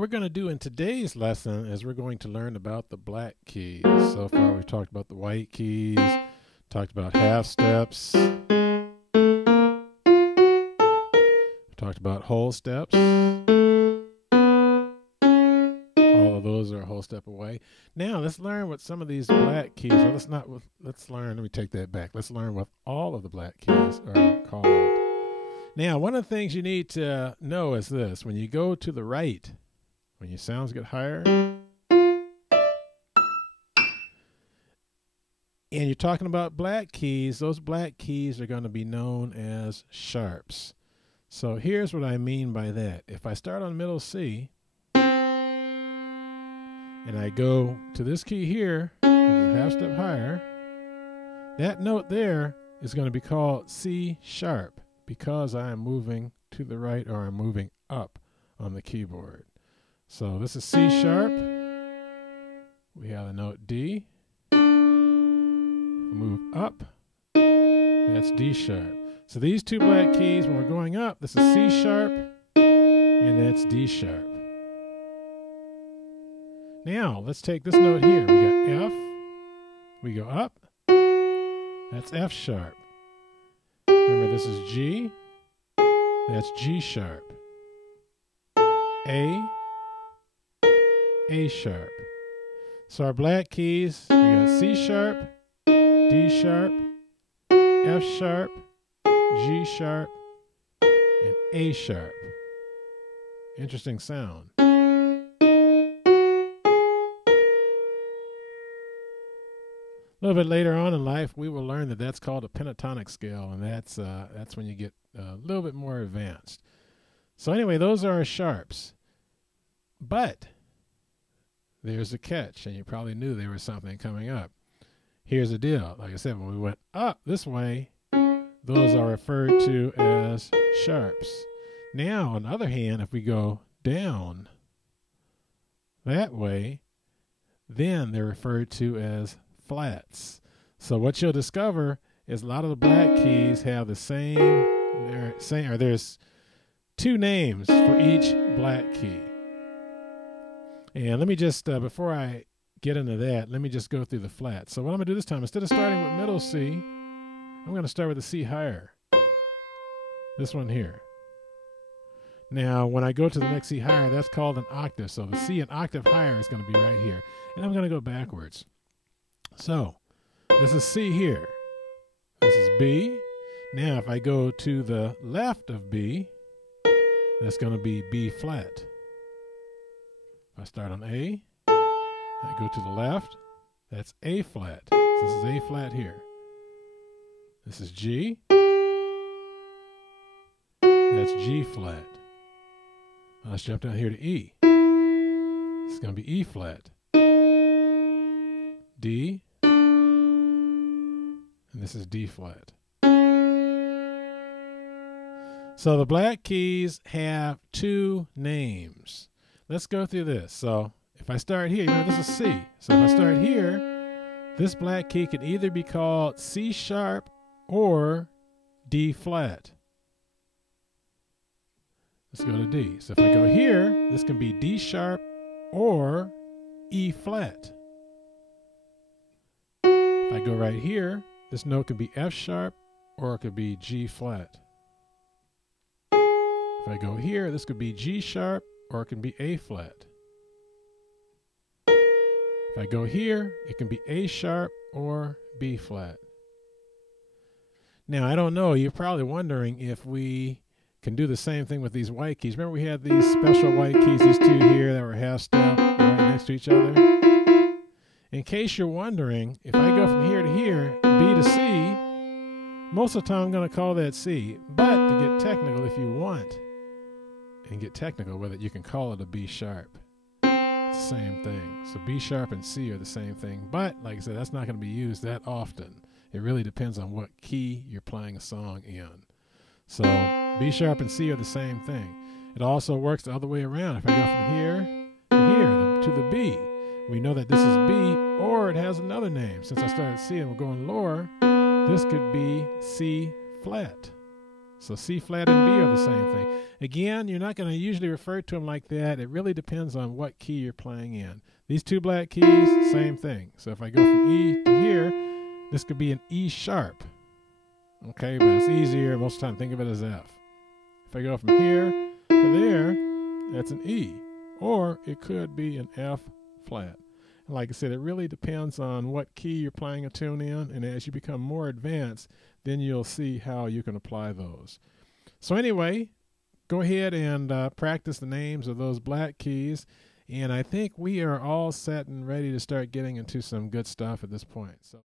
We're going to do in today's lesson is we're going to learn about the black keys. So far we've talked about the white keys, talked about half steps, talked about whole steps. All of those are a whole step away. Now let's learn what some of these black keys are. Let me take that back. Let's learn what all of the black keys are called. Now, one of the things you need to know is this. When you go to the right, when your sounds get higher, and you're talking about black keys, those black keys are going to be known as sharps. So here's what I mean by that. If I start on middle C, and I go to this key here, which is a half step higher, that note there is going to be called C sharp because I am moving to the right or I'm moving up on the keyboard. So this is C sharp. We have the note D. Move up, that's D sharp. So these two black keys, when we're going up, this is C sharp, and that's D sharp. Now, let's take this note here. We got F, we go up, that's F sharp. Remember, this is G, that's G sharp. A sharp. So our black keys, we got C sharp, D sharp, F sharp, G sharp, and A sharp. Interesting sound. A little bit later on in life, we will learn that that's called a pentatonic scale, and that's when you get a little bit more advanced. So anyway, those are our sharps. But there's a catch, and you probably knew there was something coming up. Here's the deal. Like I said, when we went up this way, those are referred to as sharps. Now, on the other hand, if we go down that way, then they're referred to as flats. So what you'll discover is a lot of the black keys have the there's two names for each black key. And let me just, before I get into that, let me just go through the flats. So what I'm going to do this time, instead of starting with middle C, I'm going to start with the C higher. This one here. Now, when I go to the next C higher, that's called an octave. So the C an octave higher is going to be right here. And I'm going to go backwards. So this is C here. This is B. Now, if I go to the left of B, that's going to be B flat. I start on A, I go to the left, that's A flat. So this is A flat here. This is G, that's G flat. Now let's jump down here to E. It's going to be E flat. D, and this is D flat. So the black keys have two names. Let's go through this. So if I start here, remember this is C. So if I start here, this black key can either be called C sharp or D flat. Let's go to D. So if I go here, this can be D sharp or E flat. If I go right here, this note could be F sharp or it could be G flat. If I go here, this could be G sharp or it can be A flat. If I go here, it can be A sharp or B flat. Now, I don't know, you're probably wondering if we can do the same thing with these white keys. Remember we had these special white keys, these two here that were half step right next to each other? In case you're wondering, if I go from here to here, B to C, most of the time I'm going to call that C. But to get technical, if you want, and get technical with it, you can call it a B sharp. It's the same thing. So B sharp and C are the same thing. But, like I said, that's not going to be used that often. It really depends on what key you're playing a song in. So B sharp and C are the same thing. It also works the other way around. If I go from here to here, to the B, we know that this is B, or it has another name. Since I started C and we're going lower, this could be C flat. So C flat and B are the same thing. Again, you're not going to usually refer to them like that. It really depends on what key you're playing in. These two black keys, same thing. So if I go from E to here, this could be an E sharp. Okay, but it's easier most of the time. Think of it as F. If I go from here to there, that's an E. Or it could be an F flat. And like I said, it really depends on what key you're playing a tune in. And as you become more advanced, then you'll see how you can apply those. So anyway, go ahead and practice the names of those black keys. And I think we are all set and ready to start getting into some good stuff at this point. So.